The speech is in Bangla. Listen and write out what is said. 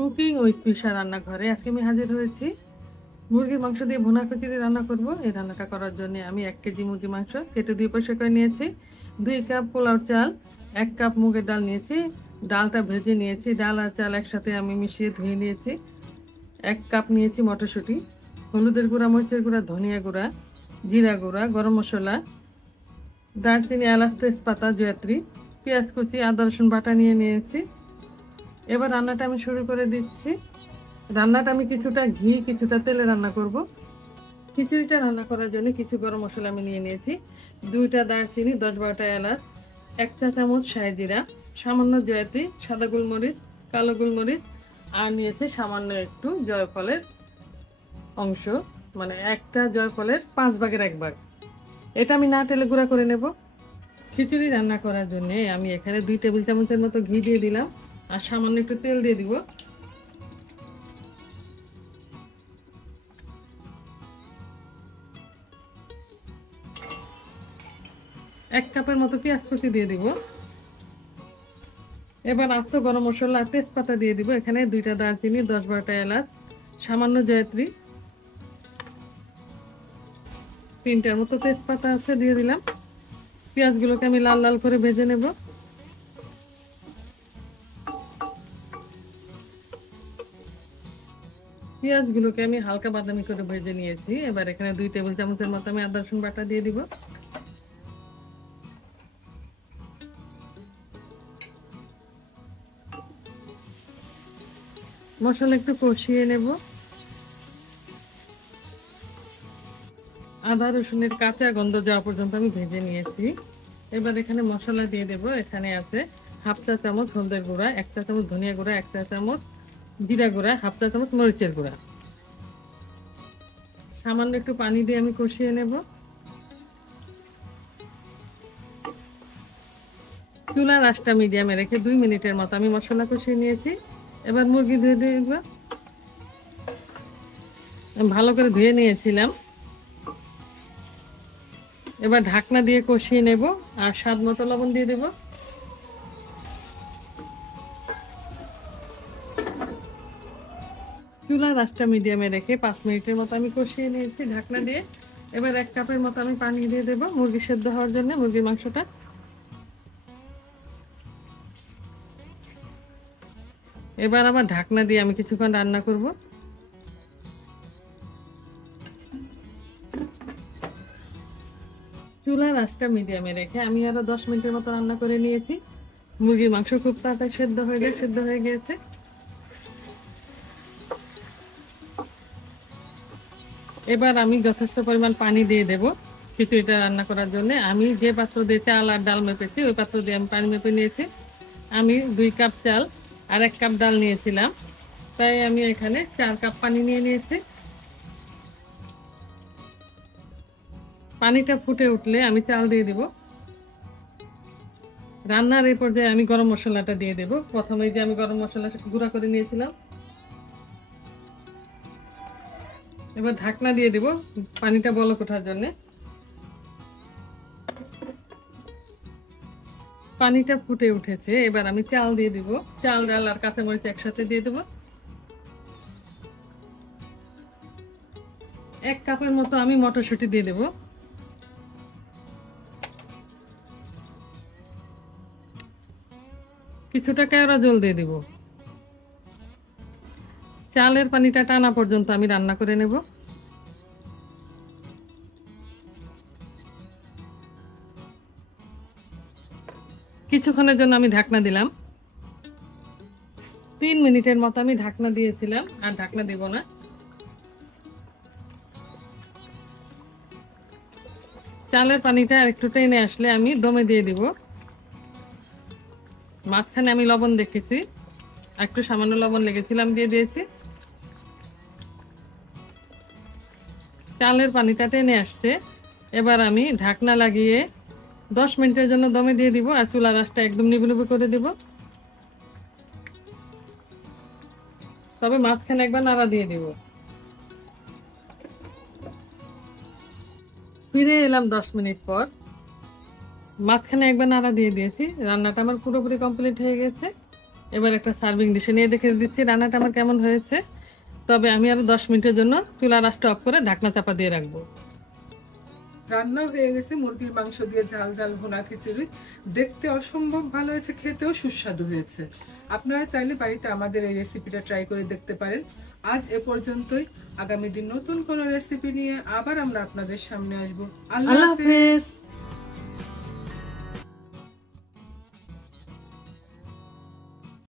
কুকিং উইথ পিসা রান্নাঘরে আজকে আমি হাজির হয়েছি। মুরগির মাংস দিয়ে ভুনা খিচুড়ি রান্না করব। এই রান্নাটা করার জন্য আমি 1 কেজি মুরগির মাংস কেটে 2 পয়সা করে নিয়েছি, 2 কাপ পোলাও চাল, 1 কাপ মুগের ডাল নিয়েছি, ডালটা ভেজে নিয়েছি, ডাল আর চাল একসাথে আমি মিশিয়ে ধুয়ে নিয়েছি। 1 কাপ নিয়েছি মটরশুঁটি, হলুদের গুঁড়া, মরিচের গুঁড়া, ধনিয়া গুঁড়া, জিরা গুঁড়া, গরম মশলা, দারচিনি, এলাচ, তেজপাতা, জয়ত্রী, পেঁয়াজ কুচি, আদা রসুন বাটা নিয়ে নিয়েছি। এবার রান্নাটা আমি শুরু করে দিচ্ছি। রান্নাটা আমি কিছুটা ঘি কিছুটা তেলে রান্না করব। খিচুড়িটা রান্না করার জন্য কিছু গরম মশলা আমি নিয়ে নিয়েছি, 2টা দারচিনি, 10-12টা এলাচ, 1 চা চামচ শাহি জিরা, সামান্য জয়ত্রী, সাদা গোলমরিচ, কালো গোলমরিচ, আর নিয়েছে সামান্য একটু জয়ফলের অংশ, মানে একটা জয়ফলের 5 ভাগের 1 ভাগ। এটা আমি না টেলে গুঁড়া করে নেব। খিচুড়ি রান্না করার জন্য আমি এখানে 2 টেবিল চামচের মতো ঘি দিয়ে দিলাম আর সামান্য একটু তেল দিয়ে দিব। এক কাপের মতো পেঁয়াজ কুচি দিয়ে দিব। এবার আস্ত গরম মশলা আর তেজপাতা দিয়ে দিব। এখানে 2টা দারচিনি, 10-12টা এলাচ, সামান্য জয়ত্রী, 3টার মতো তেজপাতা আছে দিয়ে দিলাম। পেঁয়াজগুলোকে আমি লাল লাল করে ভেজে নেব। পেঁয়াজগুলোকে আমি হালকা বাদামি করে ভেজে নিয়েছি। এবার এখানে 2 টেবিল চামচের মতো আমি আদা রসুন বাটা দিয়ে দিব। মশলা একটু কষিয়ে নেব। আদা রসুনের কাঁচা গন্ধ যাওয়া পর্যন্ত আমি ভেজে নিয়েছি। এবার এখানে মশলা দিয়ে দেব। এখানে আছে 1/2 চা চামচ হলদের গুঁড়া, 1 চা চামচ ধনিয়া গুঁড়া, 1 চা চামচ জিরা গুঁড়া, 1/2 চা চামচ মরিচের গুঁড়া। সামান্য একটু পানি দিয়ে আমি কষিয়ে নেব। চুলার আঁচটা মিডিয়ামে রেখে 2 মিনিটের মতো আমি মশলা কষিয়ে নিয়েছি। এবার মুরগি ধুয়ে দেব। ভালো করে ধুয়ে নিয়েছিলাম। এবার ঢাকনা দিয়ে কষিয়ে নেব আর স্বাদ মতো লবণ দিয়ে দেব। চুলার আঁচটা মিডিয়ামে রেখে 5 মিনিটের মতো আমি কষিয়ে নিয়েছি ঢাকনা দিয়ে। এবার 1 কাপের মতো আমি পানি দিয়ে দেব মুরগি সেদ্ধ হওয়ার জন্য, মুরগির মাংসটা। এবার আবার ঢাকনা দিয়ে আমি কিছুক্ষণ রান্না করব। চুলার আঁচটা মিডিয়ামে রেখে আমি আরো 10 মিনিটের মতো রান্না করে নিয়েছি। মুরগির মাংস খুব তাড়াতাড়ি সেদ্ধ হয়ে গিয়েছে। এবার আমি যথেষ্ট পরিমাণ পানি দিয়ে দেব খিচুড়িটা রান্না করার জন্য। আমি যে পাত্র দিয়ে চাল আর ডাল মেপেছি ওই পাত্র দিয়ে আমি পানি মেপে নিয়েছি। আমি 2 কাপ চাল আর 1 কাপ ডাল নিয়েছিলাম, তাই আমি এখানে 4 কাপ পানি নিয়ে নিয়েছি। পানিটা ফুটে উঠলে আমি চাল দিয়ে দিব। রান্নার এই পর্যায়ে আমি গরম মশলাটা দিয়ে দেব। প্রথমে যে আমি গরম মশলা গুঁড়া করে নিয়েছিলাম। এবার ঢাকনা দিয়ে দেব পানিটা বলক ওঠার জন্য। পানিটা ফুটে উঠেছে। এবার আমি চাল দিয়ে দিব। চাল, ডাল আর কাঁচামরিচ একসাথে দিয়ে দেব। 1 কাপের মতো আমি মটরশুঁটি দিয়ে দেব। কিছুটা কেওড়া জল দিয়ে দিব। চালের পানিটা টানা পর্যন্ত আমি রান্না করে নেব। কিছুক্ষণের জন্য আমি ঢাকনা দিলাম। 3 মিনিটের মতো আমি ঢাকনা দিয়েছিলাম, আর ঢাকনা দেব না। চালের পানিটা একটু টেনে আসলে আমি দমে দিয়ে দিব। মাঝখানে আমি লবণ দেখেছি, একটু সামান্য লবণ লেগেছিলাম, দিয়ে দিয়েছি। চালের পানিটা টেনে আসছে। এবার আমি ঢাকনা লাগিয়ে 10 মিনিটের জন্য দমে দিয়ে দিব আর চুলার আঁচটা একদম নিভু নিভু করে দিব। তবে মাঝখানে একবার নাড়া দিয়ে দিব। ফিরে এলাম 10 মিনিট পর। মাঝখানে একবার নাড়া দিয়ে দিয়েছি। রান্নাটা আমার পুরোপুরি কমপ্লিট হয়ে গেছে। এবার একটা সার্ভিং ডিশে নিয়ে দেখে দিচ্ছি রান্নাটা আমার কেমন হয়েছে। তবে আমি আরো 10 মিনিটের জন্য চুলার আঁচটা অফ করে ঢাকনা চাপা দিয়ে রাখবো। রান্না হয়ে গেছে মুরগির মাংস দিয়ে ঝাল ঝাল ভুনা খিচুড়ি। দেখতে অসম্ভব ভালো হয়েছে, খেতেও সুস্বাদু হয়েছে। আপনারা চাইলে বাড়িতে আমাদের এই রেসিপিটা ট্রাই করে দেখতে পারেন। আজ এ পর্যন্তই। আগামী দিন নতুন কোনো রেসিপি নিয়ে আবার আমরা আপনাদের সামনে আসবো। আল্লাহ আল্লাহ হাফেজ। হাফেজ।